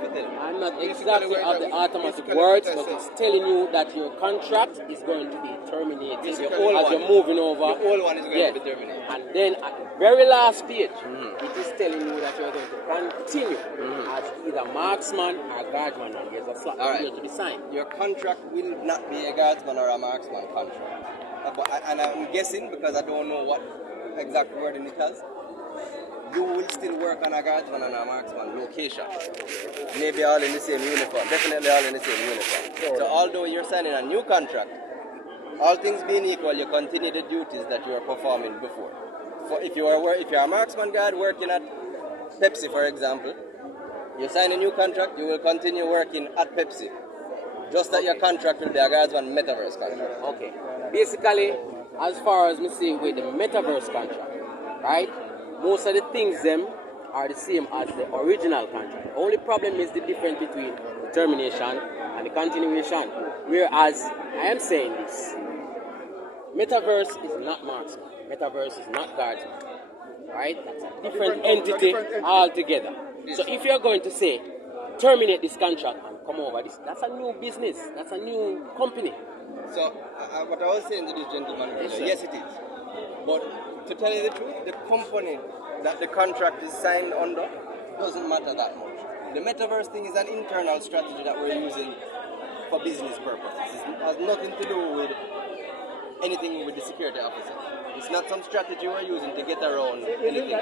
if you tell me. I'm not exactly of the automatic words, but it's telling you that your contract is going to be terminated as you're moving over. The old one is going to be terminated. And then at the very last page, it is telling you that you're going to continue as either marksman or guardsman, and there's a slot to be signed. Your contract will not be a guardsman or a marksman contract. And I'm guessing, because I don't know what exact wording it has, you will still work on a guardsman and a marksman location. Maybe all in the same uniform. Definitely all in the same uniform. So although you're signing a new contract, all things being equal, you continue the duties that you were performing before. If you're a marksman guard working at Pepsi, for example, you sign a new contract, you will continue working at Pepsi. Just that your contract will be a guardsman metaverse contract. Okay. Basically, as far as me see with the metaverse contract, right? Most of the things them are the same as the original contract. The only problem is the difference between the termination and the continuation. Whereas I am saying this, metaverse is not marksman. Metaverse is not guardsman. Right? That's a different entity altogether. So if you're going to say terminate this contract and come over this, that's a new business. That's a new company. So what I was saying to this gentleman earlier, yes it is. But to tell you the truth, the company that the contract is signed under doesn't matter that much. The metaverse thing is an internal strategy that we're using for business purposes. It has nothing to do with anything with the security officers. It's not some strategy we're using to get around anything.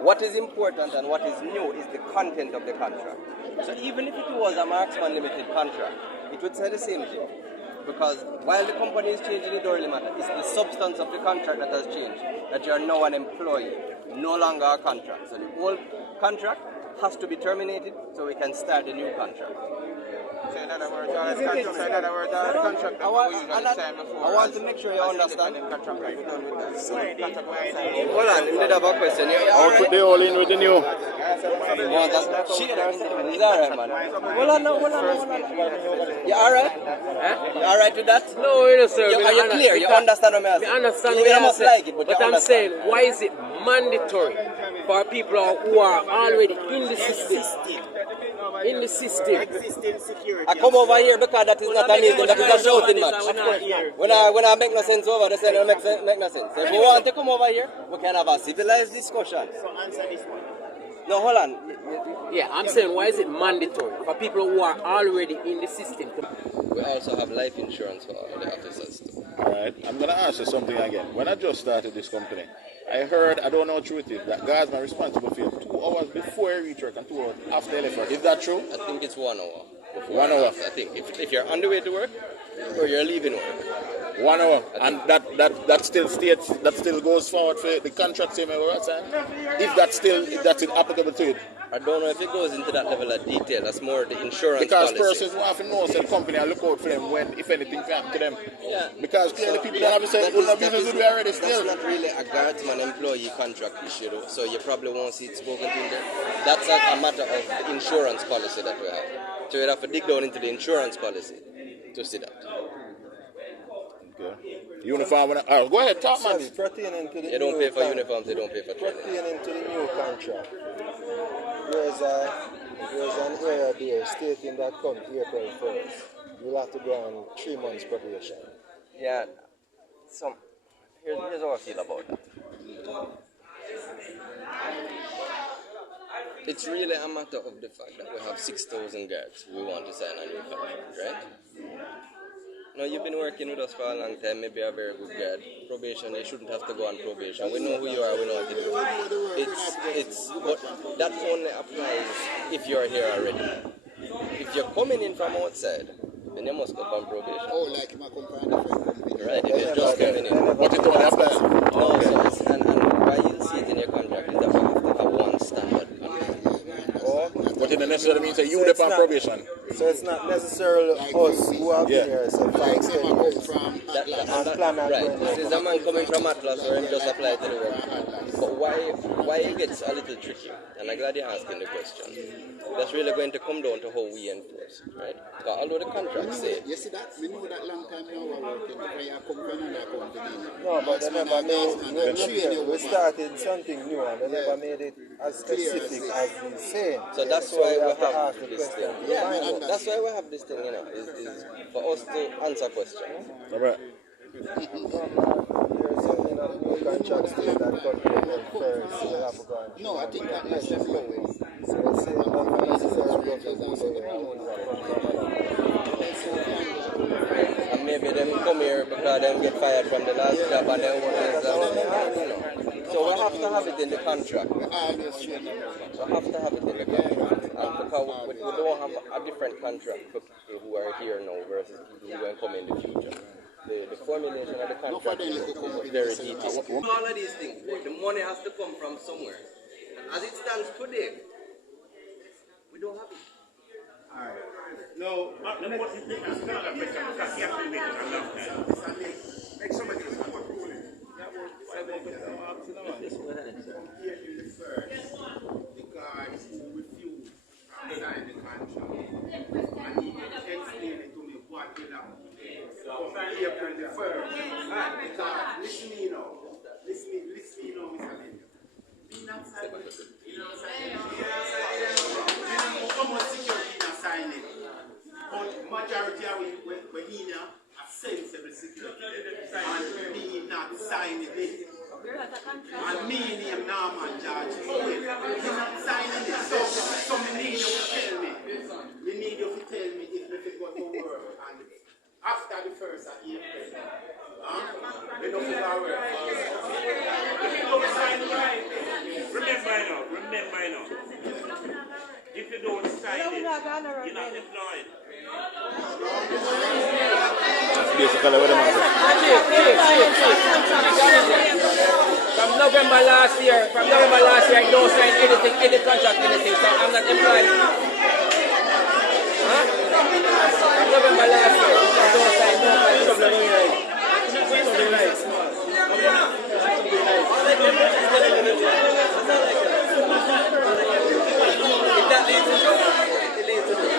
What is important and what is new is the content of the contract. So even if it was a Marksman Limited contract, it would say the same thing. Because while the company is changing, it don't really matter. It's the substance of the contract that has changed. That you are now an employee, no longer a contract. So the old contract has to be terminated so we can start the new contract. So in other words, all the contract that we usually sign before. I want to make sure you understand. Contract right now with the contract Hold on, you did have a question. How put they all in with the new? Shit, it's alright, man. Hold on. You alright? You alright with that? No, you know, sir. Are you clear? You understand what I'm saying? I understand you must like it, but I'm saying, why is it mandatory for people who are already in the system? In the system. existing security. I come over here because that is not a meeting, that is a shouting match. When I make no sense over, they say no make no sense. So if we want to come over here, we can have a civilized discussion. So answer this one. No, hold on. Yeah, I'm saying, why is it mandatory for people who are already in the system? We also have life insurance for all the officers too. Alright, I'm going to ask you something again. When I just started this company, I heard, I don't know the truth is, that Guardsman responsible for 2 hours before you reach work and 2 hours after you left work. Is that true? I think it's 1 hour. 1 hour? I think. If you're on the way to work or you're leaving work. 1 hour. And that still states, that still goes forward for the contract same way, if that's applicable to it. I don't know if it goes into that level of detail. That's more the insurance because policy. persons who have to know so the company and look out for them when, if anything happens to them. Yeah. Because clearly people don't have to say, well, business will be already still. That's not really a Guardsman employee contract issue though, so you probably won't see it spoken in there. That's a matter of the insurance policy that we have. So you'd have to dig down into the insurance policy to see that. Okay. Uniform, go ahead, talk man. Pertaining to the They don't pay for uniforms, they don't pay for training. Pertaining to the new contract, there's an area there stating that come April 1st, you'll have to go on 3 months probation. Yeah, here's how I feel about that. It's really a matter of the fact that we have 6,000 guards we want to sign a new contract, right? Now, you've been working with us for a long time, maybe a very good guard. Probation, you shouldn't have to go on probation. We know who you are, we know what to do. But that only applies if you're here already. If you're coming in from outside, then you must go on probation. Oh, like my company. Right, if you're just coming in. But it don't apply. No, so and why you'll see it in your contract is that we have to have one standard contract. But it doesn't necessarily mean that you dip on probation. So it's not necessarily us who have been here, so 5-10 years. Right. This is a man coming from Atlas where he just applied to the work. But But why it gets a little tricky, and I'm glad you're asking the question. That's really going to come down to how we enforce, right? Because although the contract say... You see that? We know that long time now we're working. We are company. No, but they never made we started something new and they never made it as specific as the same. So that's why we to have ask the this question. thing. Yeah, that's why we have this thing, is for us to answer questions. All right. There's something of new contract still that company first. So have to go and No, I think that is so let's say not necessarily of the And maybe them come here because them get fired from the last job and then So we have to have it in the contract. We have to have it in the contract. And because we don't have a different contract for people who are here now versus people who will come in the future. The formulation of the contract is very detailed. All of these things, the money has to come from somewhere. As it stands today, we don't have it. Alright. No, let me put another question because he has to make it a long time. Make somebody else have a ruling. Here in the first, the guys who refuse to sign the contract, and he explained to me what will happen. From April the 1st. Because listen me now, Mr. Linder. Be not silent. You know what I'm saying? We don't know how much security not signing. But majority of we here have sensible security. And me not signing it. And me name Norman George. We not signing it. So we need you to tell me. We need you to tell me if we go to work. And after the 1st of April, we don't feel our work. If you don't sign right, remember now. If you don't sign it, you're not employed. That's basically what I'm From November last year, I don't sign anything, any contract, anything, so I'm not employed. Huh? From November last year, I don't sign no contract. If that leads to trouble, it leads to trouble.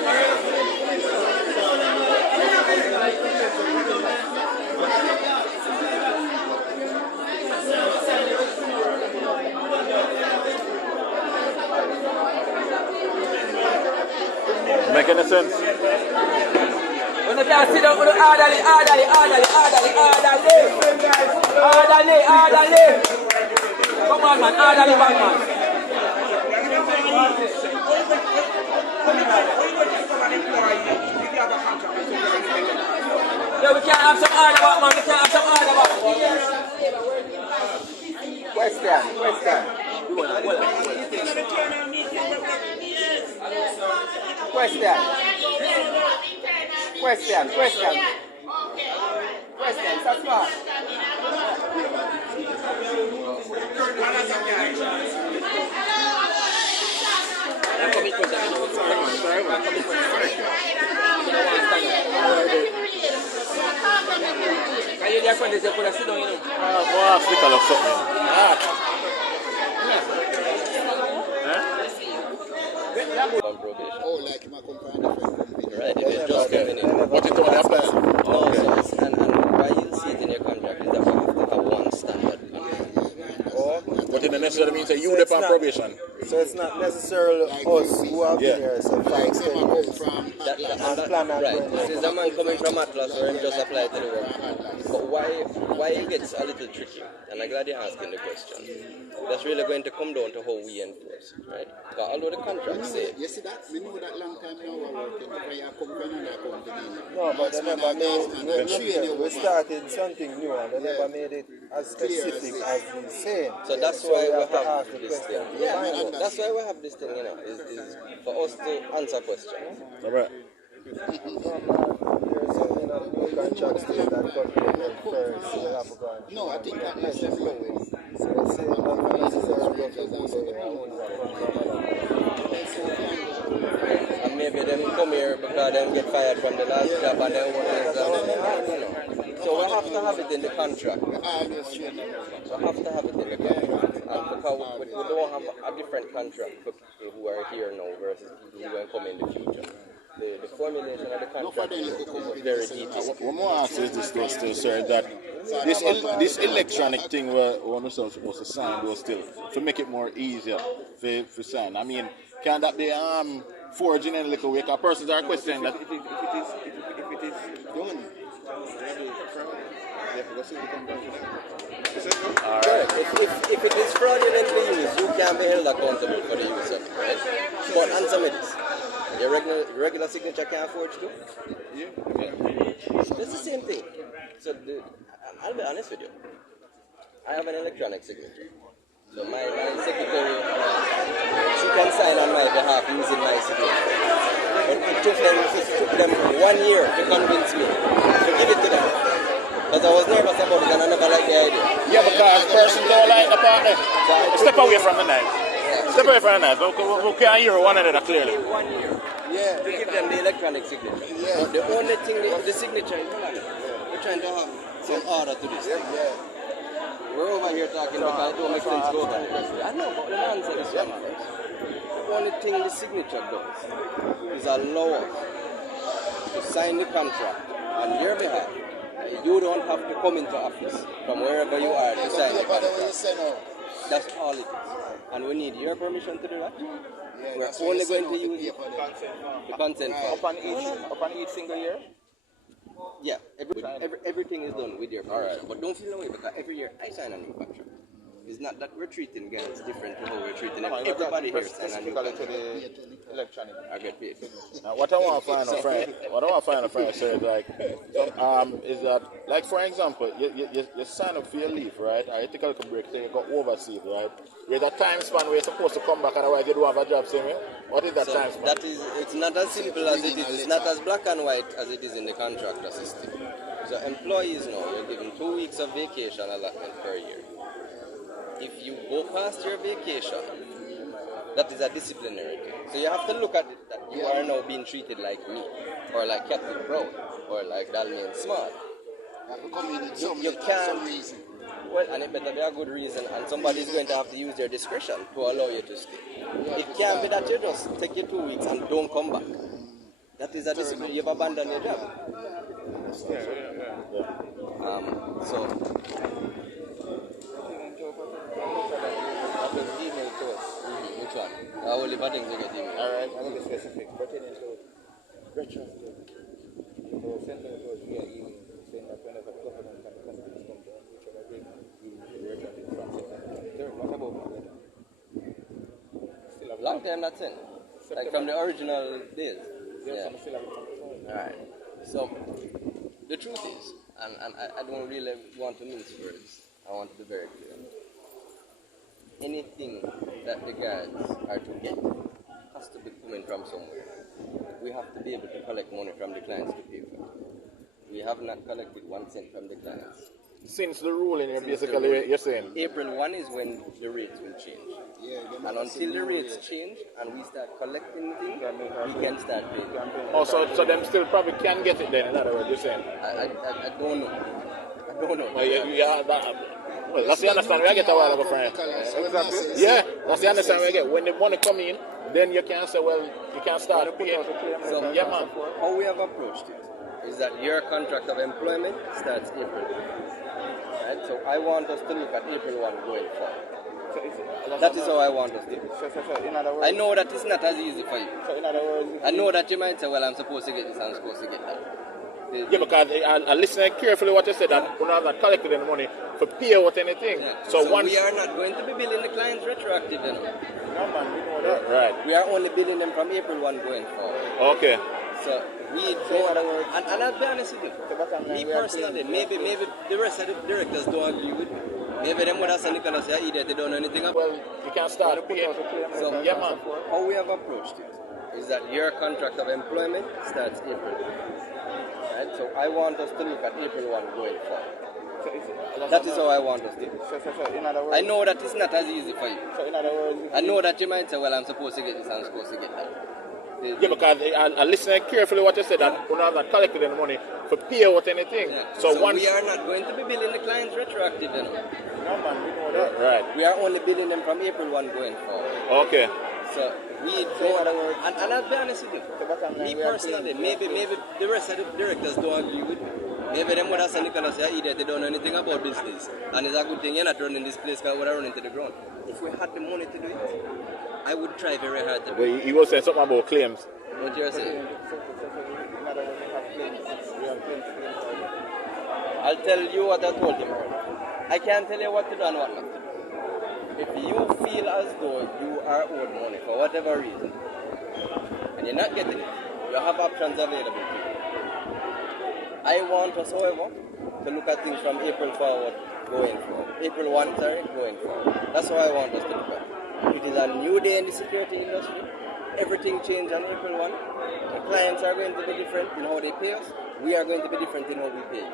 Make any sense? When you can sit down, orderly. Come on, man, orderly back, man. Yeah, we can't have some order back, man. We can't have some order back. Question. That's smart. Can you get friends to put a sit down, you know? Well, stick a lot of something. On probation. Oh, like my company. Right, if it's just coming in. But it's only apply. No, so and why you'll see it in your contract is that we have to have one standard contract. But it doesn't necessarily mean that you depend on probation. So it's not necessarily us who have been here so 5 years. Right. This is a man coming from Atlas or him just apply to the work. But why it gets a little tricky, and I'm glad you're asking the question. That's really going to come down to how we enforce, right? Because although the contract say... You see that? We know that long time now we're working. We are company. No, but they never made we started something new and they never made it as specific as the same. So that's why we have this thing. Yeah, that's why we have this thing, is for us to answer questions. All right. There's something of new contract still that company first. So have to go and No, I think that is so let's say not necessarily of the And maybe them come here because them get fired from the last job and then So we have to have it in the contract. We have to have it in the contract. And because we don't have a different contract for people who are here now versus people who will come in the future. The formulation of the contract is very detailed. One more answer is this though still, sir, that this electronic thing where one is supposed to sign though still, to make it more easier for sign. I mean, can that be forging in a little way? Because persons are questioning that If it is done, Correct. If it is fraudulently used, you can be held accountable for the use of it, right? But answer me this. Your regular signature can't forge too? yeah. It's the same thing. So I'll be honest with you. I have an electronic signature. So my secretary, she can sign on my behalf using my signature. But it took them 1 year to convince me to give it to them. Because I was nervous about it and I never liked the idea. yeah, because persons don't like the partner. Step away from the knife. Step away from the knife. We can't hear one another clearly. 1 year. Yeah, to give them the electronic signature. Yeah. But the only thing, the signature, we're trying to have some order to this. Yeah. We're over here talking because it don't make sense to go over here. I know, but the man said this one first. The only thing the signature does is allow us to sign the contract on your behalf. You don't have to come into office from wherever you are to sign the contract. That's all it is. And we need your permission to do that. We're only going to use the consent form. Upon each single year? Yeah, everything is done with your permission. But don't feel no way because every year I sign a new contract. It's not that we're treating guys different to how we're treating everybody here sign a new contract. Electronic. I get paid. Now, what I want to find a friend, sir, is that, like for example, you sign up for your leave, right? Or you take a little break, then you go overseas, right? There's a time span where you're supposed to come back, otherwise you don't have a job, same way. What is that time span? It's not as simple as it is. It's not as black and white as it is in the contractor system. So employees now, you're given 2 weeks of vacation allotment per year. If you go past your vacation, that is a disciplinary thing. So you have to look at it that you are now being treated like me, or like Captain Brown, or like Dalmian Smart. You can't. Well, and it better be a good reason, and somebody is going to have to use their discretion to allow you to stay. It can't be that you just take your 2 weeks and don't come back. That is a discipline. You've abandoned your job. So. Email to us. Which one? I will leave things to get email. Alright, I'm going to be specific. Pertaining to retroactive. You will send them to us via email saying that whenever the government and the customs come to a mutual agreement, we will do retroactive from September 3rd. What about that? Still have Long time that's in. Like from the original days. Yeah. Still have Alright. So, the truth is, and I don't really want to mince words, I want to be very clear. Anything that the guards are to get has to be coming from somewhere. We have to be able to collect money from the clients to pay for it. We have not collected 1 cent from the clients. Since the ruling, you're saying? April 1 is when the rates will change. And until the rates change and we start collecting things, we can start paying. Oh, so them still probably can get it then, in other words, you're saying? I don't know. I don't know. Well, that's the understanding we get a while ago, friend. Exactly. Yeah, that's the understanding we get. When the money come in, then you can say, well, you can start paying. So, yeah, man. How we have approached it is that your contract of employment starts April. Right? So I want us to look at April 1 going forward. That is how I want us to do it. So in other words, I know that it's not as easy for you. so in other words, I know that you might say, well, I'm supposed to get this, I'm supposed to get that. Yeah, because I listened carefully what you said, that we have not collected any money for pay out anything. Yeah. So once we are not going to be billing the clients retroactive, you know. no man, we know that. Right. We are only billing them from April 1 going forward. Okay. So we don't, and I'll be honest with you, me personally, maybe the rest of the directors don't agree with me. Maybe them would have said, Nicholas, you're idiot, they don't know anything about it. Well, you can start paying. So, yeah, man. how we have approached it is that your contract of employment starts April. Right? So I want us to look at April 1 going forward. That is how I want us to do it. So in other words, I know that it's not as easy for you. so in other words, I know that you might say, well, I'm supposed to get this, I'm supposed to get that. pay. Yeah, because I listening carefully what you said, that we have not collected any money for pay out anything. Yeah. So once we are not going to be billing the clients retroactive, you know. no man, we know that. Right. We are only billing them from April 1 going forward. Okay. So we don't, and I'll be honest with you, me personally, maybe the rest of the directors don't agree with me. Maybe them would have said, Nicholas, you're idiot, they don't know anything about business. And it's a good thing you're not running this place because I would have run into the ground. If we had the money to do it, I would try very hard to do it. But he was saying something about claims. What you're saying? I'll tell you what I told him earlier. I can't tell you what to do and what not to do. If you feel as though you are owed money for whatever reason, and you're not getting it, you have options available to you. I want us, however, to look at things from April forward, going forward. April 1, going forward. That's how I want us to look at it. It is a new day in the security industry. Everything changed on April 1. The clients are going to be different in how they pay us. We are going to be different in how we pay you.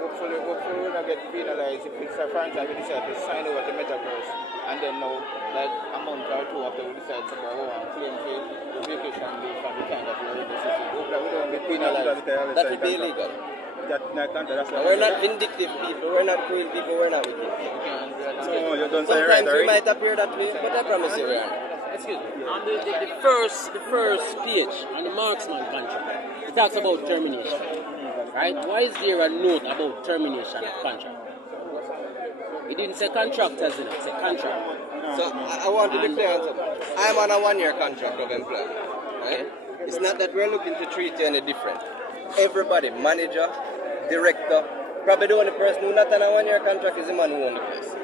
Hopefully we're not get penalized if it's a franchise we decide to sign over to Metaverse and then now like a month or two after we decide to go and claim the vacation leave from the time that we're in the city. Hope that we don't get penalized. That would be illegal. That's We're not vindictive people, we're not cruel people, we're not wicked people. So you don't say Sometimes we might appear that way, but I promise you we are not. Excuse me. On the first page on the marksman contract, it talks about termination. Right? Why is there a note about termination of contract? It didn't say contractors, you know, it said contract. So I want to be clear on something. I'm on a 1-year contract of employment. Right? It's not that we're looking to treat you any different. Everybody, manager, director, probably the only person who's not on a 1-year contract is the man who owns the place.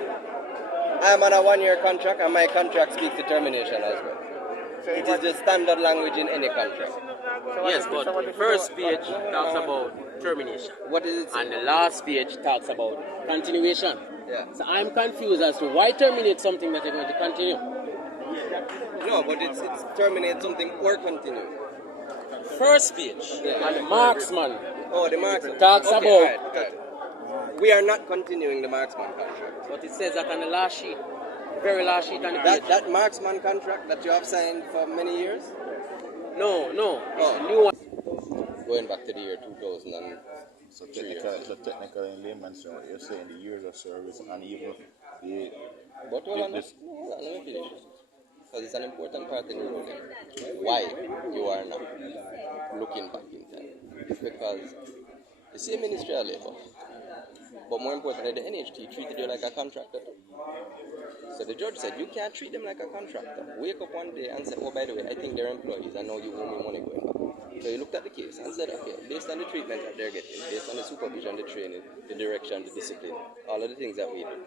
I'm on a 1-year contract and my contract speaks to termination as well. It is the standard language in any contract. Yes, but the first page talks about termination. What is it? And the last page talks about continuation. Yeah. So I'm confused as to why terminate something that you're going to continue. No, but it's terminate something or continue. First page on the marksman Oh, the marksman. talks Okay, about. right. We are not continuing the marksman contract. But it says that on the last sheet, very last sheet on the page. That marksman contract that you have signed for many years? No, Oh. new one. Going back to the year 2000 and So technical in layman's terms, what you're saying, the years of service and even the But hold on, let me finish. Because it's an important part in ruling. Why you are not looking back in time. It's because the same Ministry of Labour, but more importantly, the NHT treated you like a contractor. So the judge said, you can't treat them like a contractor. Wake up one day and say, oh, by the way, I think they're employees. I know you owe me money going back. So he looked at the case and said, okay, based on the treatment that they're getting, based on the supervision, the training, the direction, the discipline, all of the things that we do,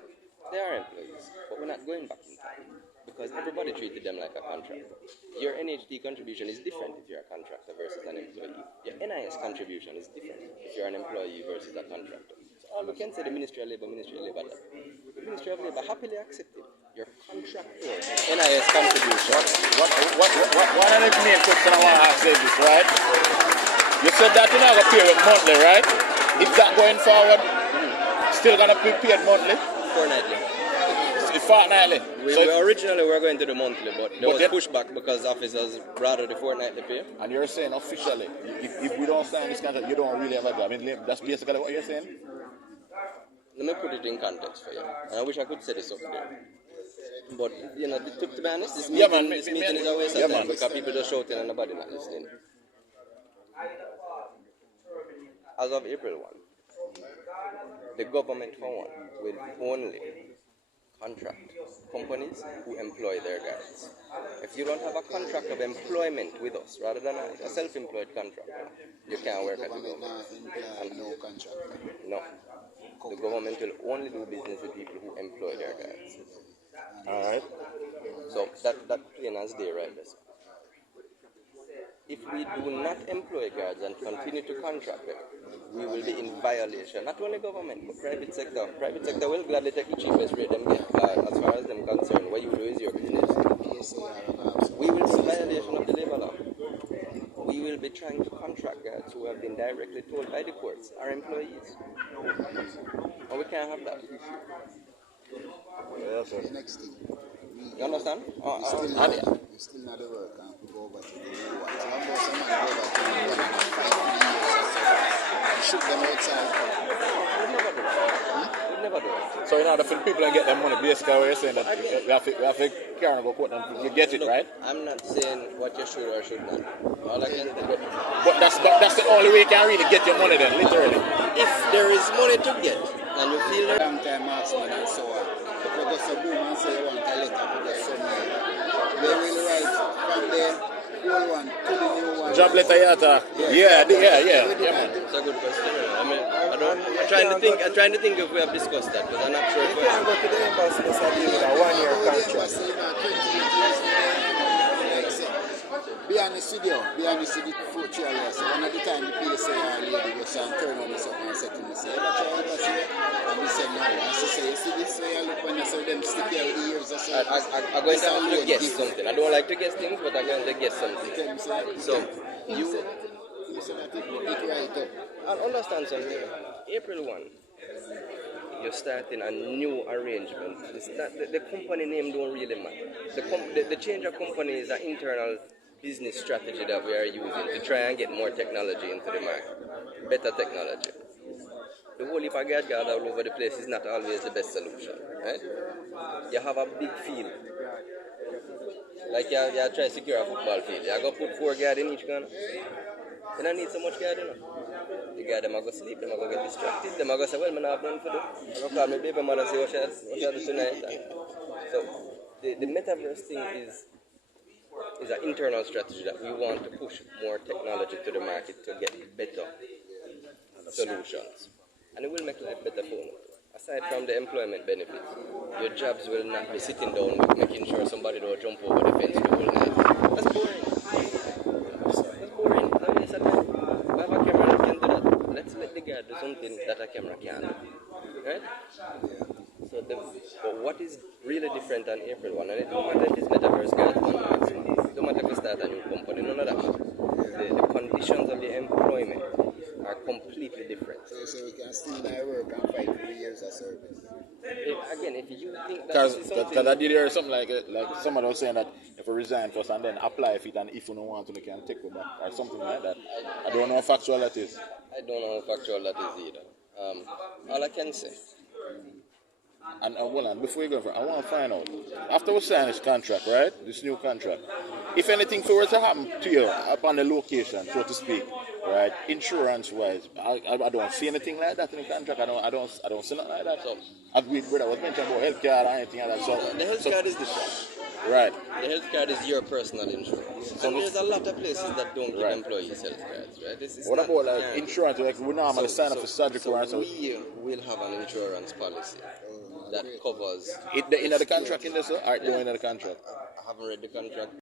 they are employees. But we're not going back in time because everybody treated them like a contractor. Your NHT contribution is different if you're a contractor versus an employee. Your NIS contribution is different if you're an employee versus a contractor. So all we can say the Ministry of Labour, the Ministry of Labour happily accepted your contractor NIS contribution. one of the main questions I want to ask is this, right? You said that you're not going to pay it monthly, right? Is that going forward? Still going to be paid monthly? Fortnightly. It's fortnightly. We originally were going to the monthly, but there was pushback because officers rather the fortnightly pay. And you're saying officially, if we don't sign this contract, you don't really have a job. I mean, that's basically what you're saying? Let me put it in context for you. And I wish I could say this up there. But, you know, to be honest, this meeting is a waste of time because people just shouting and nobody not listening. As of April 1, the government, for one, will only contract companies who employ their guards. If you don't have a contract of employment with us, rather than a self-employed contractor, you can't work at the government. No contract. No. The government will only do business with people who employ their guards. Alright. So that plain as day right there. If we do not employ guards and continue to contract them, we will be in violation. Not only government, but private sector. Private sector will gladly take the cheapest rate them get. As far as them concerned, what you do is your business. We will be in violation of the labor law. We will be trying to contract guards who have been directly told by the courts are employees. And we can't have that. Yes, sir. The next thing. You understand? We still not the work and we go over to the new one. So force a man to go back to 1 and 5 years or so. Shoot them outside. We'd never do it. So in order for the people to get their money, basically what you're saying that we have to carry and go court and you get it, Look, right? I'm not saying what you should or should not. All I can say, But that's the only way you can really get your money then, literally. if there is money to get and you feel there, Long time marksman and so on. If you go to boom and say you want a letter for the some money, they will write from the old one to the new one. Job letter yata. Yeah, man. it's a good question. I mean, I'm trying to think if we have discussed that, but I'm not sure if You we can't have. go to the embassy and say with a 1-year contract. Be honest with you, be honest with the foot years. So one of the time the police say our lady goes and turn on this up and say to me, say, ever try ever see it? And we say no. And she say, you see this way I look when you say them stick here the years or so. I'm going to have to guess something. I don't like to guess things, but I'm going to guess something. So, you say that it right up. I'll understand something. April 1, you're starting a new arrangement. It's not, the company name don't really matter. The change of company is an internal business strategy that we are using to try and get more technology into the market. Better technology. The whole heap of guard all over the place is not always the best solution, right? You have a big field. Like you try to secure a football field. You go put 4 guards in each corner. You don't need so much guard, you know. The guard them are going to sleep, them are going to get distracted. Them are going to say, well, I'm not done for them. I'm going to call my baby mother and say, what you do tonight? So the metaverse thing is an internal strategy that we want to push more technology to the market to get better solutions. And it will make life better for you. Aside from the employment benefits, your jobs will not be sitting down with making sure somebody don't jump over the fence the whole night. That's boring. That's boring. I mean, it's a time. We have a camera that can do that. Let's let the guy do something that a camera can do. Right? So, but what is really different on April 1, and it don't matter if it's Metaverse Guardsman, it don't matter if you start a new company, none of that matters. The conditions of the employment are completely different. So we can still not work and fight 3 years of service. Again, if you think that Because this is something... I did hear something like somebody was saying that if you resign first and then apply for it, and if you don't want to, you can take it back or something like that. I don't know how factual that is. I don't know how factual that is either. All I can say. And hold on, before you go, I want to find out, after we sign this contract, right, this new contract, if anything were to happen to you upon the location, so to speak, right, insurance-wise, I don't see anything like that in the contract. I don't see nothing like that. So, agreed, brother, was mentioned about health card or anything like that. So, the health card is different. Right. The health card is your personal insurance. And there's a lot of places that don't give employees health cards, right? What about like insurance? Like we normally sign up for surgical and so. We will have an insurance policy that covers. In the contract in this, or in the contract? I haven't read the contract.